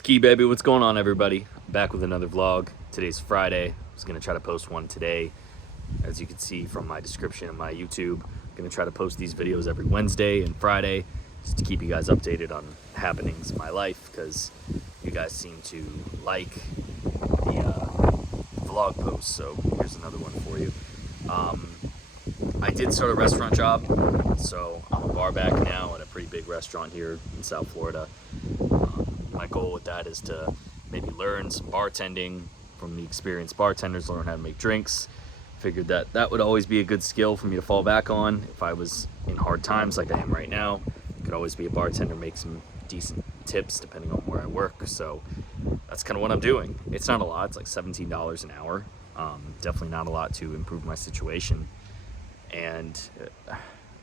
It's Key, baby. What's going on, everybody? Back with another vlog. Today's Friday. I was gonna try to post one today. As you can see from my description of my YouTube, I'm gonna try to post these videos every Wednesday and Friday just to keep you guys updated on happenings in my life, because you guys seem to like the vlog posts. So here's another one for you. I did start a restaurant job, so I'm a bar back now at a pretty big restaurant here in South Florida. My goal with that is to maybe learn some bartending from the experienced bartenders, learn how to make drinks. Figured that that would always be a good skill for me to fall back on if I was in hard times like I am right now. Could always be a bartender, make some decent tips depending on where I work. So that's kind of what I'm doing. It's not a lot, it's like $17 an hour. Definitely not a lot to improve my situation. And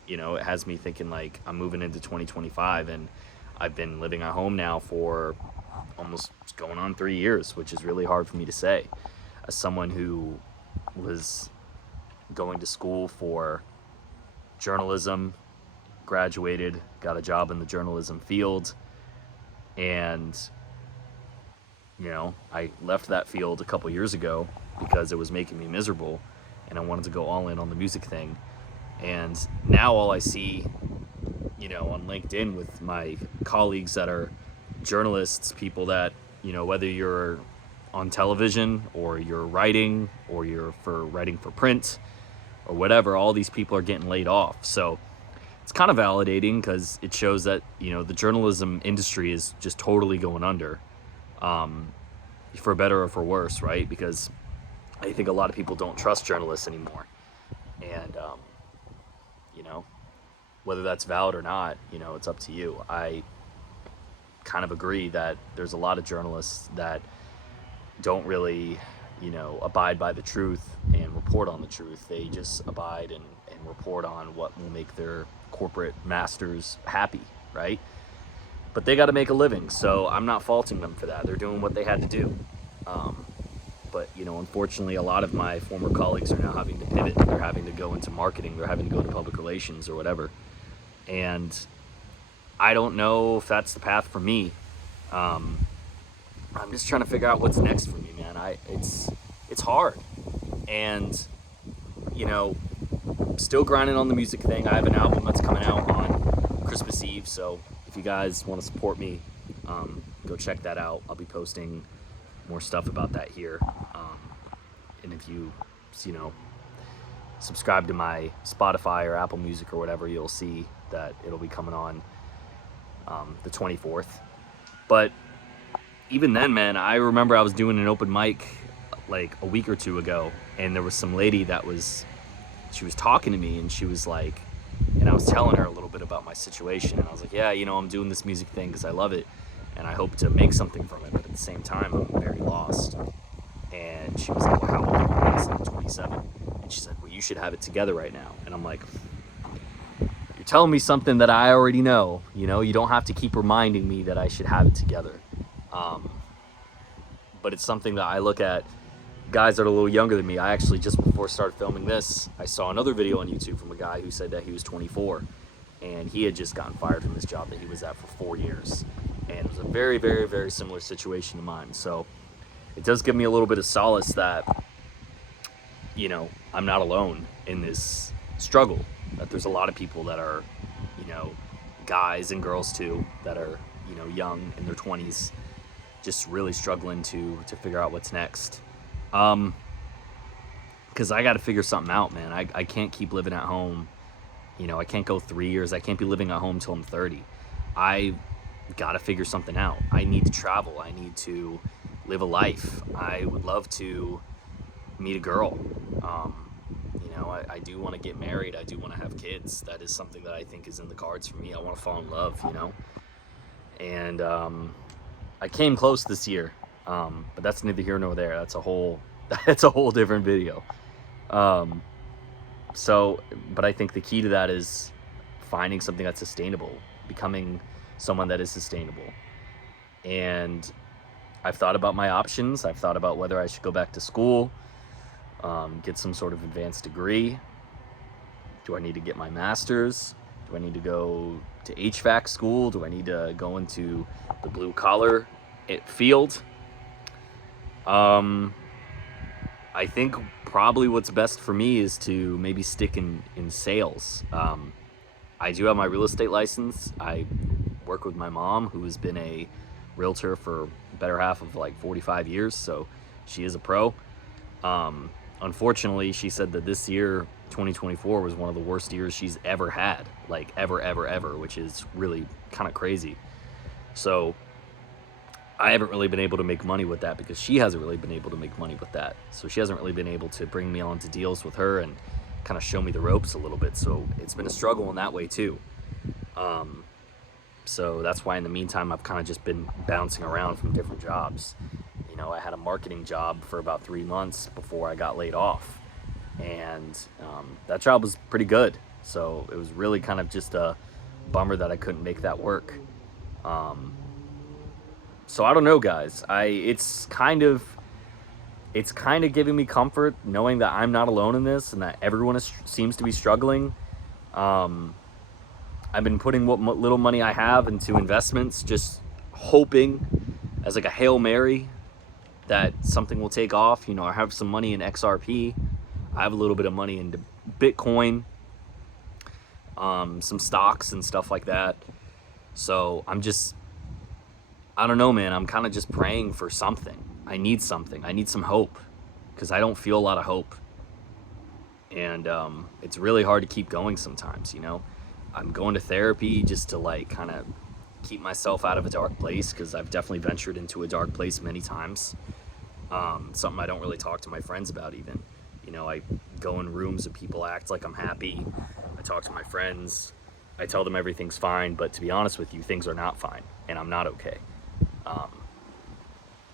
you know, it has me thinking like I'm moving into 2025 and I've been living at home now for almost going on 3 years, which is really hard for me to say. As someone who was going to school for journalism, graduated, got a job in the journalism field, and you know, I left that field a couple years ago because it was making me miserable and I wanted to go all in on the music thing. And now all I see, you know, on LinkedIn with my colleagues that are journalists, people that, you know, whether you're on television or you're writing or you're writing for print or whatever, all these people are getting laid off. So it's kind of validating because it shows that, you know, the journalism industry is just totally going under, for better or for worse, right? Because I think a lot of people don't trust journalists anymore. And, you know, whether that's valid or not, you know, it's up to you. I kind of agree that there's a lot of journalists that don't really, you know, abide by the truth and report on the truth. They just abide and report on what will make their corporate masters happy, right? But they got to make a living, so I'm not faulting them for that. They're doing what they had to do. But, you know, unfortunately, a lot of my former colleagues are now having to pivot. They're having to go into marketing. They're having to go into public relations or whatever. And I don't know if that's the path for me. I'm just trying to figure out what's next for me, man. It's hard. And, you know, still grinding on the music thing. I have an album that's coming out on Christmas Eve, so if you guys want to support me, go check that out. I'll be posting more stuff about that here. And if you know, subscribe to my Spotify or Apple Music or whatever, you'll see that it'll be coming on the 24th. But even then, man, I remember I was doing an open mic like a week or two ago, and there was some lady that she was talking to me, and she was like, and I was telling her a little bit about my situation, and I was like, yeah, you know, I'm doing this music thing because I love it and I hope to make something from it, but at the same time I'm very lost. And she was like, well, how old are you? I said, I'm 27. And she said, well, you should have it together right now. And I'm like, you're telling me something that I already know. You know, you don't have to keep reminding me that I should have it together. But it's something that I look at guys that are a little younger than me. I actually, just before I started filming this, I saw another video on YouTube from a guy who said that he was 24 and he had just gotten fired from his job that he was at for 4 years. And it was a very, very, very similar situation to mine. So it does give me a little bit of solace that, you know, I'm not alone in this struggle, that there's a lot of people that are, you know, guys and girls too, that are, you know, young in their 20s, just really struggling to figure out what's next. Because I got to figure something out, man. I can't keep living at home. You know, I can't go 3 years. I can't be living at home till I'm 30. I got to figure something out. I need to travel. I need to live a life. I would love to meet a girl. You know, I do want to get married. I do want to have kids. That is something that I think is in the cards for me. I want to fall in love, you know. And I came close this year, but that's neither here nor there. That's a whole different video. So, but I think the key to that is finding something that's sustainable, becoming someone that is sustainable. And I've thought about my options. I've thought about whether I should go back to school, get some sort of advanced degree. Do I need to get my master's? Do I need to go to HVAC school? Do I need to go into the blue collar field, I think probably what's best for me is to maybe stick in sales. I do have my real estate license. I work with my mom, who has been a realtor for the better half of like 45 years, so she is a pro. Unfortunately, she said that this year, 2024, was one of the worst years she's ever had, like ever, which is really kind of crazy. So I haven't really been able to make money with that because she hasn't really been able to make money with that. So she hasn't really been able to bring me on to deals with her and kind of show me the ropes a little bit. So it's been a struggle in that way too. So that's why in the meantime, I've kind of just been bouncing around from different jobs. You know, I had a marketing job for about 3 months before I got laid off. And that job was pretty good. So it was really kind of just a bummer that I couldn't make that work. So I don't know, guys. It's kind of giving me comfort knowing that I'm not alone in this and that everyone seems to be struggling. I've been putting what little money I have into investments, just hoping as like a Hail Mary that something will take off. You know, I have some money in XRP. I have a little bit of money into Bitcoin, some stocks and stuff like that. So I don't know, man. I'm kind of just praying for something. I need something. I need some hope because I don't feel a lot of hope. And it's really hard to keep going sometimes, you know. I'm going to therapy just to like kind of keep myself out of a dark place because I've definitely ventured into a dark place many times. Something I don't really talk to my friends about even. You know, I go in rooms and people act like I'm happy. I talk to my friends. I tell them everything's fine, but to be honest with you, things are not fine and I'm not okay.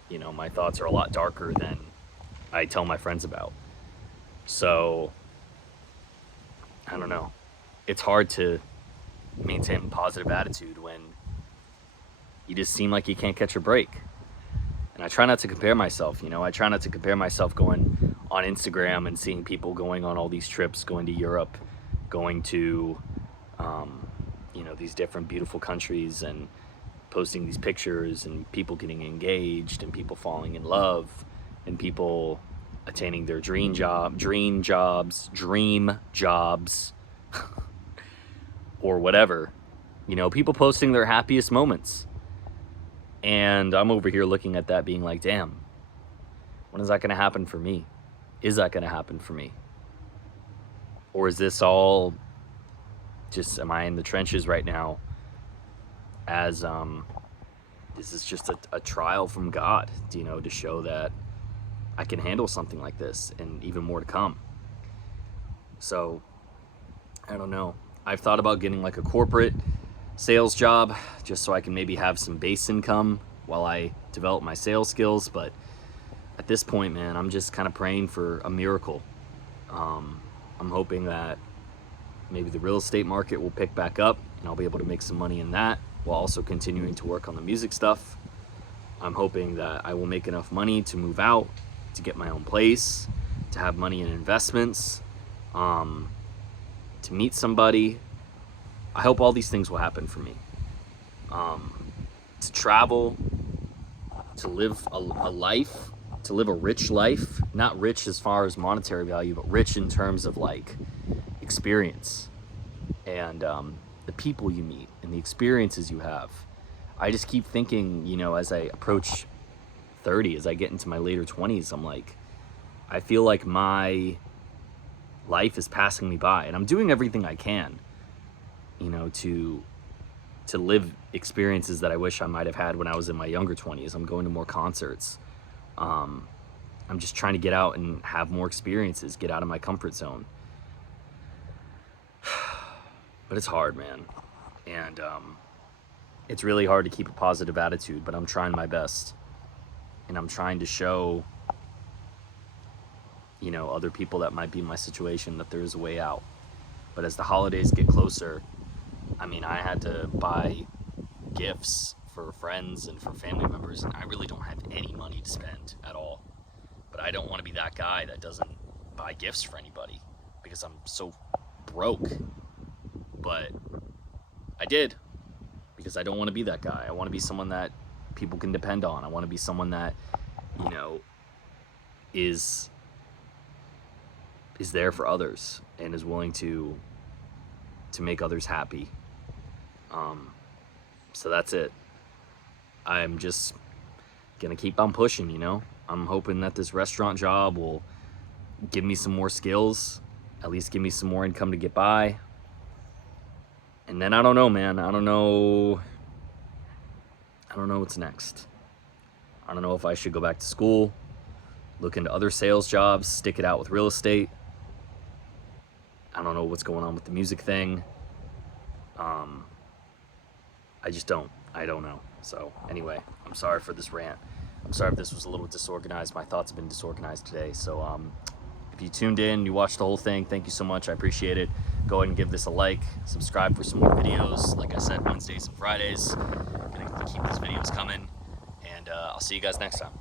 You know, my thoughts are a lot darker than I tell my friends about. So, I don't know. It's hard to maintain a positive attitude when you just seem like you can't catch a break. And I try not to compare myself, you know. I try not to compare myself going on Instagram and seeing people going on all these trips, going to Europe, going to, you know, these different beautiful countries and posting these pictures and people getting engaged and people falling in love and people attaining their dream jobs or whatever, you know, people posting their happiest moments. And I'm over here looking at that being like, damn, when is that going to happen for me? Is that going to happen for me? Or is this all just, am I in the trenches right now as this is just a trial from God, you know, to show that I can handle something like this and even more to come. So I don't know. I've thought about getting like a corporate sales job just so I can maybe have some base income while I develop my sales skills, but at this point, man, I'm just kind of praying for a miracle. I'm hoping that maybe the real estate market will pick back up and I'll be able to make some money in that while also continuing to work on the music stuff. I'm hoping that I will make enough money to move out, to get my own place, to have money in investments, to meet somebody. I hope all these things will happen for me. To travel, to live a life, to live a rich life, not rich as far as monetary value, but rich in terms of like experience and the people you meet and the experiences you have. I just keep thinking, you know, as I approach 30, as I get into my later 20s, I'm like, I feel like my life is passing me by and I'm doing everything I can, you know, to live experiences that I wish I might have had when I was in my younger 20s. I'm going to more concerts. I'm just trying to get out and have more experiences, get out of my comfort zone. But it's hard, man. And it's really hard to keep a positive attitude, but I'm trying my best. And I'm trying to show, you know, other people that might be in my situation that there is a way out. But as the holidays get closer, I mean, I had to buy gifts for friends and for family members, and I really don't have any money to spend at all. But I don't want to be that guy that doesn't buy gifts for anybody because I'm so broke. But I did, because I don't want to be that guy. I want to be someone that people can depend on. I want to be someone that, you know, is there for others and is willing to make others happy. So that's it. I'm just gonna keep on pushing, you know. I'm hoping that this restaurant job will give me some more skills, at least give me some more income to get by. And then I don't know, man. I don't know what's next. I don't know if I should go back to school, look into other sales jobs, stick it out with real estate. I don't know what's going on with the music thing. I don't know. So anyway, I'm sorry for this rant. I'm sorry if this was a little disorganized. My thoughts have been disorganized today. So if you tuned in, you watched the whole thing, thank you so much. I appreciate it. Go ahead and give this a like, subscribe for some more videos. Like I said, Wednesdays and Fridays. I'm gonna keep these videos coming, and I'll see you guys next time.